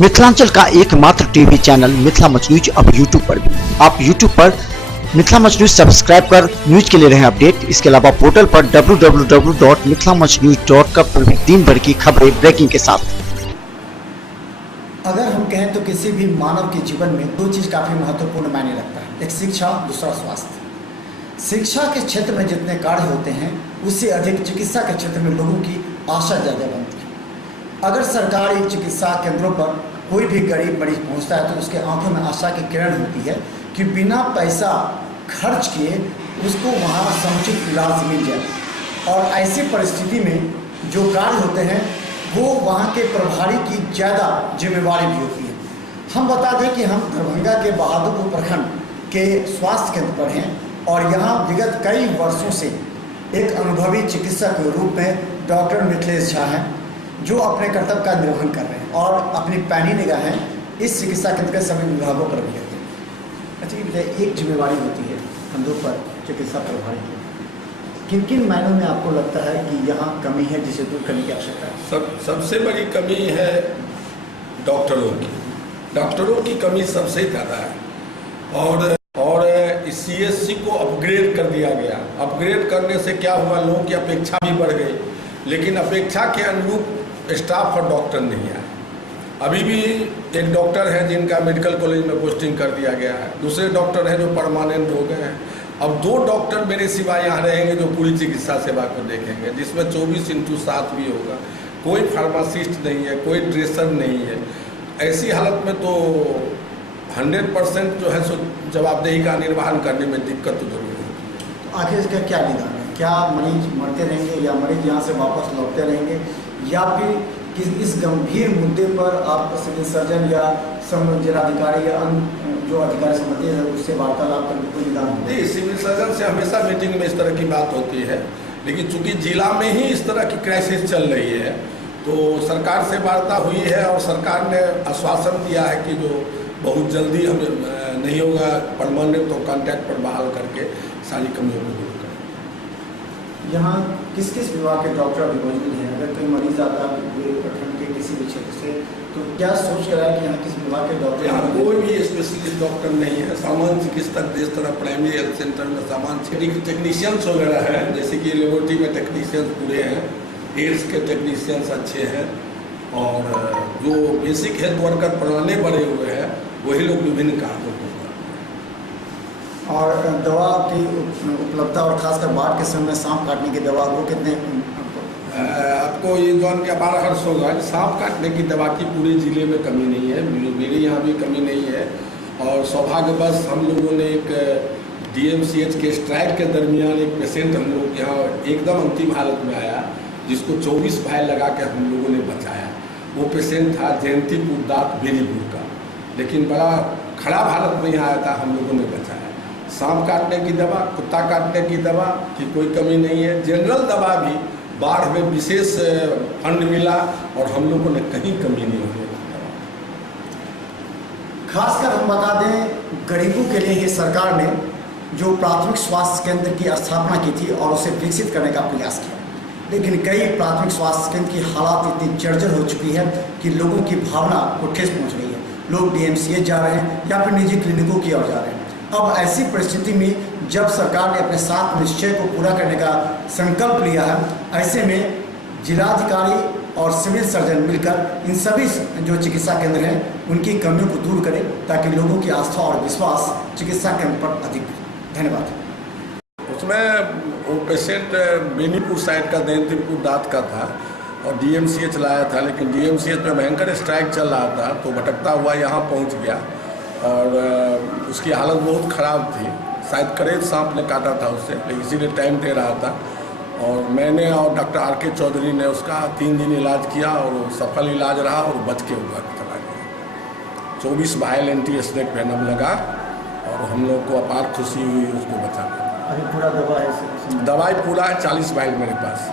मिथिलांचल का एकमात्र TV channel Mithila much news अब यूट्यूब पर भी। आप यूट्यूब पर मिथिला मच न्यूज सब्सक्राइब कर न्यूज के लिए रहे अपडेट। इसके अलावा पोर्टल पर www.mithilamachnews.com पर भी दिन भर की खबरें ब्रेकिंग के साथ। अगर हम कहें तो किसी भी मानव के जीवन में दो चीज़ काफ़ी महत्वपूर्ण मायने रखता है, एक शिक्षा, दूसरा स्वास्थ्य। शिक्षा के क्षेत्र में जितने कार्य होते हैं उससे अधिक चिकित्सा के क्षेत्र में लोगों की आशा ज़्यादा बनती है। अगर सरकारी चिकित्सा केंद्रों पर कोई भी गरीब मरीज पहुंचता है तो उसके आंखों में आशा की किरण होती है कि बिना पैसा खर्च किए उसको वहां समुचित इलाज मिल जाए। और ऐसी परिस्थिति में जो कार्य होते हैं वो वहाँ के प्रभारी की ज़्यादा जिम्मेवारी भी होती है। हम बता दें कि हम दरभंगा के बहादुरपुर प्रखंड के स्वास्थ्य केंद्र पर हैं और यहाँ विगत कई वर्षों से एक अनुभवी चिकित्सक के रूप में डॉक्टर मिथिलेश झा हैं जो अपने कर्तव्य का निर्वहन कर रहे हैं और अपनी पैनी निगाहें इस चिकित्सा केंद्र के सभी विभागों पर भी रखते हैं। अच्छा, ये एक जिम्मेवारी होती है हम लोग पर चिकित्सा प्रभारी की, किन किन मायनों में आपको लगता है कि यहाँ कमी है जिसे दूर करने की आवश्यकता है? सबसे बड़ी कमी है डॉक्टरों की कमी सबसे ज़्यादा है। और इस CSC को अपग्रेड कर दिया गया। अपग्रेड करने से क्या हुआ, लोगों की अपेक्षा भी बढ़ गई, लेकिन अपेक्षा के अनुरूप स्टाफ और डॉक्टर नहीं आए। अभी भी एक डॉक्टर हैं जिनका मेडिकल कॉलेज में पोस्टिंग कर दिया गया है, दूसरे डॉक्टर हैं जो परमानेंट हो गए हैं। अब 2 डॉक्टर मेरे सिवा यहाँ रहेंगे जो पूरी चिकित्सा सेवा को देखेंगे, जिसमें 24/7 भी होगा। कोई फार्मासिस्ट नहीं है, कोई ड्रेसर नहीं है। ऐसी हालत में तो 100% जो है सो जवाबदेही का निर्वहन करने में दिक्कत तो जरूर है। तो आखिर इसका क्या निदान है? क्या मरीज मरते रहेंगे या मरीज यहाँ से वापस लौटते रहेंगे, या फिर इस गंभीर मुद्दे पर आप सिविल सर्जन या जिलाधिकारी या अन्य जो अधिकारी संबंधित है उससे वार्तालाप करके कोई निदान? नहीं, सिविल सर्जन से हमेशा मीटिंग में इस तरह की बात होती है, लेकिन चूंकि जिला में ही इस तरह की क्राइसिस चल रही है तो सरकार से वार्ता हुई है और सरकार ने आश्वासन दिया है कि जो बहुत जल्दी हम नहीं होगा परमानेंट तो कॉन्ट्रैक्ट पर बहाल करके सारी कमियों को दूर करें। यहाँ किस किस विभाग के डॉक्टर अभी मौजूद हैं? अगर कोई मरीज आता है प्रखंड के किसी भी क्षेत्र से तो क्या सोच कर है कि यहाँ किस विभाग के डॉक्टर? यहाँ कोई भी स्पेशलिस्ट डॉक्टर नहीं है। सामान्य चिकित्सक जिस तरह प्राइमरी हेल्थ सेंटर में सामान्य टेक्नीशियंस वगैरह हैं, जैसे कि लेबोरेटरी में टेक्नीशियंस पूरे हैं, एड्स के टेक्नीशियंस अच्छे हैं, और जो बेसिक हेल्थ वर्कर पुराने बड़े हुए हैं वही लोग विभिन्न कार्यों को करते हैं। और दवा की उपलब्धता और खासकर बाढ़ के समय में सांप काटने की दवा वो कितने? आपको ये जान के बड़ा हर्ष होगा कि सांप काटने की दवा की पूरे ज़िले में कमी नहीं है, मेरे यहाँ भी कमी नहीं है। और सौभाग्यवश हम लोगों ने एक DMCH के स्ट्राइक के दरमियान एक पेशेंट हम लोग यहाँ एकदम अंतिम हालत में आया जिसको 24 भाई लगा के हम लोगों ने बचाया। वो पेशेंट था जयंतीपुर दात बेरीपुर का, लेकिन बड़ा खराब हालत में यहाँ आया था, हम लोगों ने बचाया। सांप काटने की दवा, कुत्ता काटने की दवा की कोई कमी नहीं है। जनरल दवा भी बाढ़ में विशेष फंड मिला और हम लोगों ने कहीं कमी नहीं हुई। खासकर हम बता दें गरीबों के लिए ही सरकार ने जो प्राथमिक स्वास्थ्य केंद्र की स्थापना की थी और उसे विकसित करने का प्रयास किया, लेकिन कई प्राथमिक स्वास्थ्य केंद्र की हालात इतनी जर्जर हो चुकी है कि लोगों की भावना को ठेस पहुँच रही है। लोग DMCH जा रहे हैं या फिर निजी क्लिनिकों की ओर जा रहे हैं। अब ऐसी परिस्थिति में जब सरकार ने अपने 7 निश्चय को पूरा करने का संकल्प लिया है, ऐसे में जिलाधिकारी और सिविल सर्जन मिलकर इन सभी जो चिकित्सा केंद्र हैं उनकी कमियों को दूर करें ताकि लोगों की आस्था और विश्वास चिकित्सा केंद्र पर अधिक। धन्यवाद। उसमें वो पेशेंट बेनीपुर साइड का जयंतीपुर दाँत का था और DMCH लाया था, लेकिन DMCH में भयंकर स्ट्राइक चल रहा था तो भटकता हुआ यहाँ पहुँच गया और उसकी हालत बहुत ख़राब थी। शायद करेज सांप ने काटा था उससे, लेकिन इसीलिए टाइम दे रहा था। और मैंने और डॉक्टर RK चौधरी ने उसका 3 दिन इलाज किया और सफल इलाज रहा और बच के हुआ चला गया। 24 वायल एंटी स्नेक वेनम लगा और हम लोग को अपार खुशी हुई उसको बचाने। अभी पूरा दवा है? दवाई पूरा है, 40 वायल मेरे पास।